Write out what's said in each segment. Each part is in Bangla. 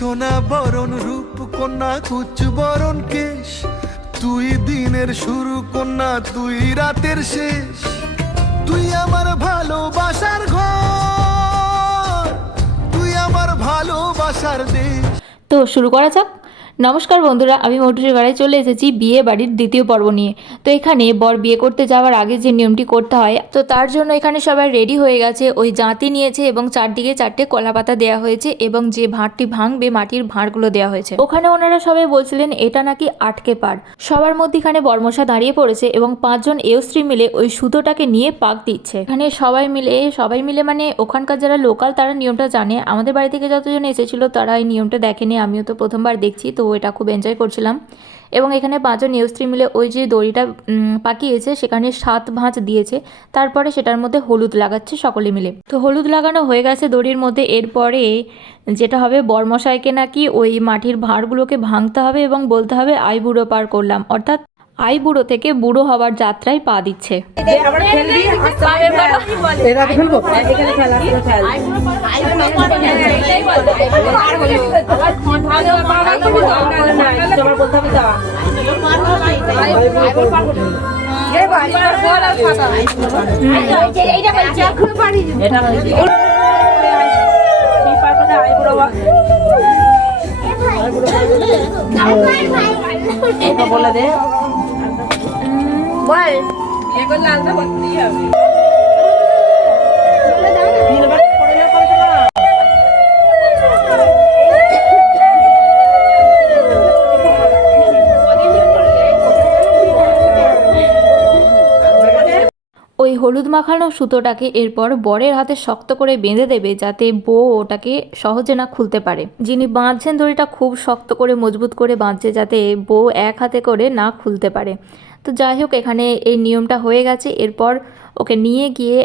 সোনা বরণ রূপ কন্যা কুচ বরণ কেশ, তুই দিনের শুরু কন্যা তুই রাতের শেষ, তুই আমার ভালোবাসার ঘর, তুই আমার ভালোবাসার দেশ। তো শুরু করা যাক। নমস্কার বন্ধুরা, আমি মৌটুসি গাড়ায় চলে এসেছি বিয়ে বাড়ির দ্বিতীয় পর্ব নিয়ে। তো এখানে বর বিয়ে করতে যাওয়ার আগে যে নিয়মটি করতে হয়, তো তার জন্য এখানে সবাই রেডি হয়ে গেছে। ওই জাঁতি নিয়েছে এবং চারদিকে 4টে কলা পাতা দেওয়া হয়েছে এবং যে ভাঁড়টি ভাঙবে মাটির ভাঁড়গুলো দেওয়া হয়েছে। ওখানে ওনারা সবাই বলছিলেন এটা নাকি আটকে পার। সবার মধ্যেখানে বরমশা দাঁড়িয়ে পড়েছে এবং 5 জন এয়স্ত্রী মিলে ওই সুতোটাকে নিয়ে পাক দিচ্ছে। এখানে সবাই মিলে মানে ওখানকার যারা লোকাল তারা নিয়মটা জানে। আমাদের বাড়ি থেকে যতজন এসেছিল তারা এই নিয়মটা দেখেনি, আমিও তো প্রথমবার দেখছি, তো এটা খুব এনজয় করছিলাম। এবং এখানে 5 জন এয়স্ত্রী মিলে ওই যে দড়িটা পাকিয়েছে সেখানে 7 ভাঁজ দিয়েছে, তারপরে সেটার মধ্যে হলুদ লাগাচ্ছে সকলে মিলে। তো হলুদ লাগানো হয়ে গেছে দড়ির মধ্যে। এরপরে যেটা হবে, বরমশাইকে নাকি ওই মাটির ভাঁড়গুলোকে ভাঙতে হবে এবং বলতে হবে আই বুড়ো পার করলাম, অর্থাৎ আই বুড়ো থেকে বুড়ো হওয়ার যাত্রায় পা দিচ্ছে। বলে দে বল এগুলো লালটা করতেই হবে। ওই হলুদ মাখানো সুতোটাকে এরপর বরের হাতে শক্ত করে বেঁধে দেবে, যাতে বউ ওটাকে সহজে না খুলতে পারে। যিনি বাঁধছেন দড়িটা খুব শক্ত করে মজবুত করে বাঁধছে, যাতে বউ এক হাতে করে না খুলতে পারে। তো যাই হোক, এখানে এই নিয়মটা হয়ে গেছে। এরপর ওকে নিয়ে গিয়ে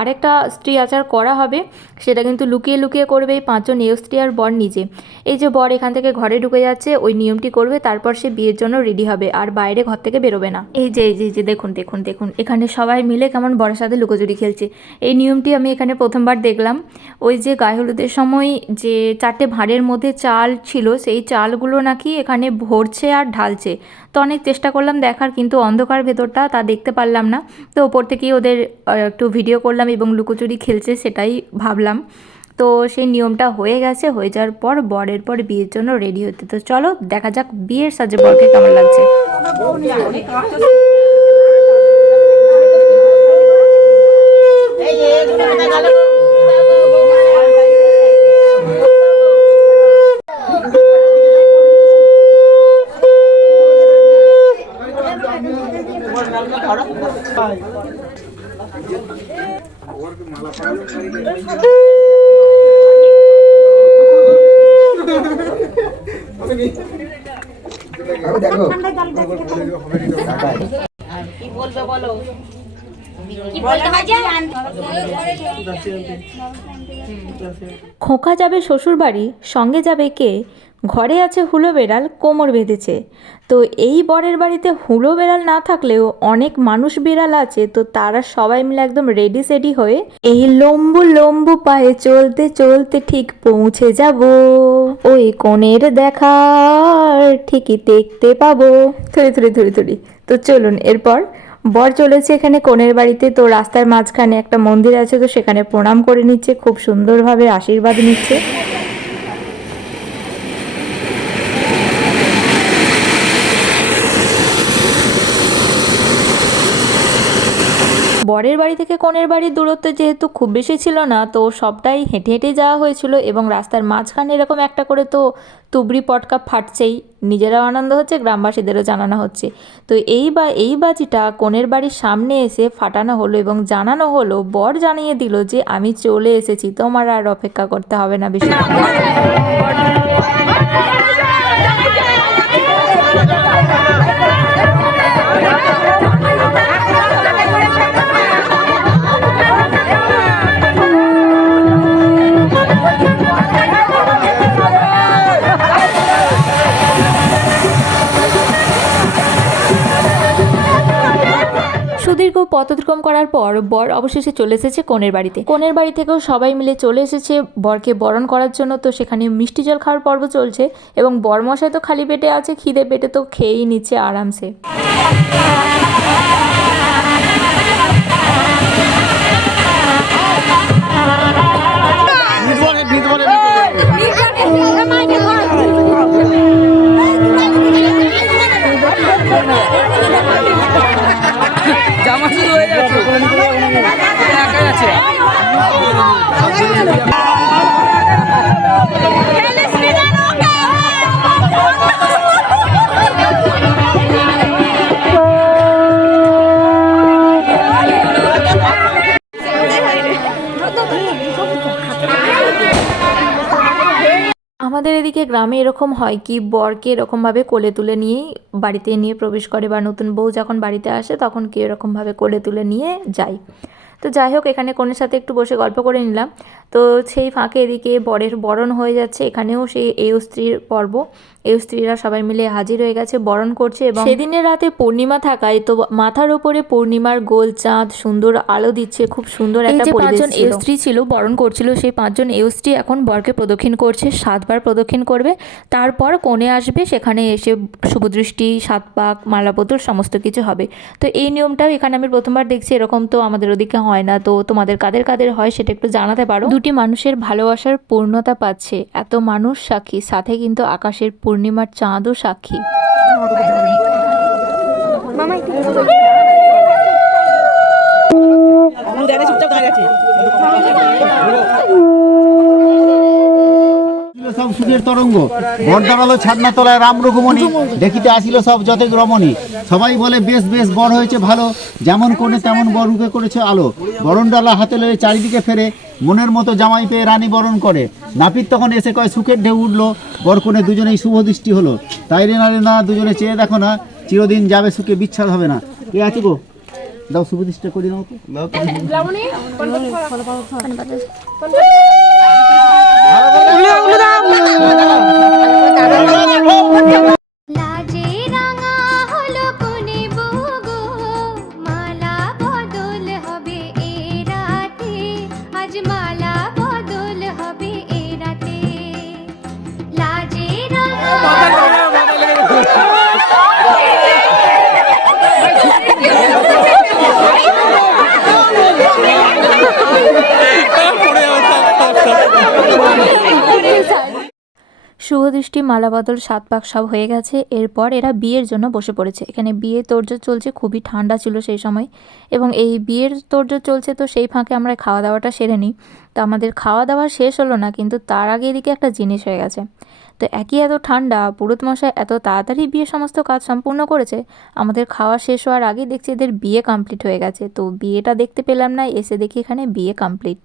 আরেকটা স্ত্রী আচার করা হবে, সেটা কিন্তু লুকিয়ে লুকিয়ে করবে এই 5 জন এয়স্ত্রী আর বর নিজে। এই যে বর এখান থেকে ঘরে ঢুকে যাচ্ছে, ওই নিয়মটি করবে, তারপর সে বিয়ের জন্য রেডি হবে আর বাইরে ঘর থেকে বেরোবে না। এই যে দেখুন দেখুন দেখুন, এখানে সবাই মিলে কেমন বরের সাথে লুকোচুরি খেলছে। এই নিয়মটি আমি এখানে প্রথমবার দেখলাম। ওই যে গায়ে হলুদের সময় যে 4টে ভাঁড়ের মধ্যে চাল ছিল, সেই চালগুলো নাকি এখানে ভরছে আর ঢালছে। তো অনেক চেষ্টা করলাম দেখার, কিন্তু অন্ধকার ভেতরটা তা দেখতে পারলাম না। তো ওপর থেকেই ওদের একটু ভিডিও করলাম এবং লুকোচুরি খেলছে সেটাই ভাবলাম। তো সেই নিয়মটা হয়ে গেছে। হয়ে যাওয়ার পর বরের পর বিয়ের জন্য রেডি হতে। তো চলো দেখা যাক বিয়ের সাজে বরকে কেমন লাগছে। খোকা যাবে শ্বশুর বাড়ি, সঙ্গে যাবে কে? ঘরে আছে হুলো বেড়াল, কোমর বেঁধেছে। তো এই বরের বাড়িতে হুলো বেড়াল না থাকলেও অনেক মানুষ বিড়াল আছে। তো তারা সবাই মিলে একদম রেডি সেডি হয়ে এই লম্বু লম্বু পায়ে চলতে চলতে ঠিক পৌঁছে যাব ওই কনের দেখার ঠিকই দেখতে পাবো। থরি। তো চলুন, এরপর বর চলেছে এখানে কনের বাড়িতে। তো রাস্তার মাঝখানে একটা মন্দির আছে, তো সেখানে প্রণাম করে নিচ্ছে, খুব সুন্দরভাবে আশীর্বাদ নিচ্ছে। বরের বাড়ি থেকে কনের বাড়ির দূরত্ব যেহেতু খুব বেশি ছিল না, তো সবটাই হেঁটে হেঁটে যাওয়া হয়েছিল এবং রাস্তার মাঝখানে এরকম একটা করে তো তুবড়ি পটকা ফাটছেই। নিজেরাও আনন্দ হচ্ছে, গ্রামবাসীদেরও জানানো হচ্ছে। তো এই বাজিটা কনের বাড়ির সামনে এসে ফাটানো হলো এবং জানানো হলো, বর জানিয়ে দিল যে আমি চলে এসেছি, তোমার আর অপেক্ষা করতে হবে না বেশি। পথ অতিক্রম করার পর বর অবশেষে চলে এসেছে কনের বাড়িতে। কনের বাড়ি থেকেও সবাই মিলে চলে এসেছে বরকে বরণ করার জন্য। তো সেখানে মিষ্টি জল খাওয়ার পর্ব চলছে এবং বরমশাই তো খালি পেটে আছে, খিদে পেটে তো খেয়েই নিচ্ছে আরামসে। জামা শুরু হয়ে যাচ্ছে, একাই আছে। আমাদের এদিকে গ্রামে এরকম হয় কি, বরকে এরকমভাবে কোলে তুলে নিয়েই বাড়িতে নিয়ে প্রবেশ করে, বা নতুন বউ যখন বাড়িতে আসে তখন কি এরকমভাবে কোলে তুলে নিয়ে যায়। তো যাই হোক, এখানে কনের সাথে একটু বসে গল্প করে নিলাম। তো সেই ফাঁকে এদিকে বরের বরণ হয়ে যাচ্ছে, এখানেও সেই এও স্ত্রীর পর্ব। এও স্ত্রীরা সবাই মিলে হাজির হয়ে গেছে, বরণ করছে। এবং সেদিনের রাতে পূর্ণিমা থাকায় তো মাথার ওপরে পূর্ণিমার গোল চাঁদ সুন্দর আলো দিচ্ছে, খুব সুন্দর একটা পরিবেশ ছিল। এও স্ত্রী ছিল, বরণ করছিল, সেই 5 জন এও স্ত্রী এখন বরকে প্রদক্ষিণ করছে, 7 বার প্রদক্ষিণ করবে। তারপর কনে আসবে, সেখানে এসে শুভদৃষ্টি, 7 পাক, মালাবদল সমস্ত কিছু হবে। তো এই নিয়মটাও এখানে আমি প্রথমবার দেখছি, এরকম তো আমাদের ওদিকে হয় না। তো তোমাদের কাদের কাদের হয় সেটা একটু জানাতে পারো। দুটি মানুষের ভালোবাসার পূর্ণতা পাচ্ছে, এত মানুষ সাক্ষী, সাথে কিন্তু আকাশের পূর্ণিমার চাঁদও সাক্ষী। সব সুখের তরঙ্গ বর দাঁড়ালো ছাদনা তলায় রাম রঘুমণি, দেখিতে আসিল সব যতেক রমণী। সবাই বলে বেশ বেশ বর হয়েছে ভালো, যেমন কোণে তেমন বর রূপে করেছে আলো। বরণ ডালা হাতে লয়ে চারিদিকে ফেরে, মনের মতো জামাই পেয়ে রানী বরণ করে। নাপিত তখন এসে কয় সুখের ঢেউ উঠলো, বর কোণে দুজনেই শুভ দৃষ্টি হলো। তাই রে না দুজনে চেয়ে দেখো না, চিরদিন যাবে সুখে বিচ্ছাদ হবে না। কে আছে গো, দাও শুভ দৃষ্টি করি নাও তো। লাজে রাঙা হলো কোনে বউ গো, মালা বদল হবে এ রাতে, আজ মালা বদল হবে এ রাতে। লাজে শুভদৃষ্টি, মালাবদল, 7 পাক সব হয়ে গেছে। এরপর এরা বিয়ের জন্য বসে পড়েছে। এখানে বিয়ে তোড়জোড় চলছে, খুবই ঠান্ডা ছিল সেই সময় এবং এই বিয়ের তোড়জোড় চলছে। তো সেই ফাঁকে আমরা খাওয়া দাওয়াটা সেরে নিই। তো আমাদের খাওয়া দাওয়া শেষ হলো না, কিন্তু তার আগে এদিকে একটা জিনিস হয়ে গেছে। তো একই এত ঠান্ডা, পুরোহিতমশাই এত তাড়াতাড়ি বিয়ে সমস্ত কাজ সম্পূর্ণ করেছে, আমাদের খাওয়া শেষ হওয়ার আগেই দেখছি এদের বিয়ে কমপ্লিট হয়ে গেছে। তো বিয়েটা দেখতে পেলাম না, এসে দেখি এখানে বিয়ে কমপ্লিট।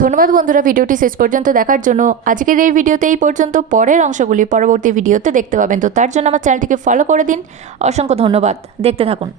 ধন্যবাদ বন্ধুরা ভিডিওটি শেষ পর্যন্ত দেখার জন্য। আজকের এই ভিডিওতে এই পর্যন্ত, পরের অংশগুলি পরবর্তী ভিডিওতে দেখতে পাবেন। তো তার জন্য আমার চ্যানেলটিকে ফলো করে দিন। অসংখ্য ধন্যবাদ, দেখতে থাকুন।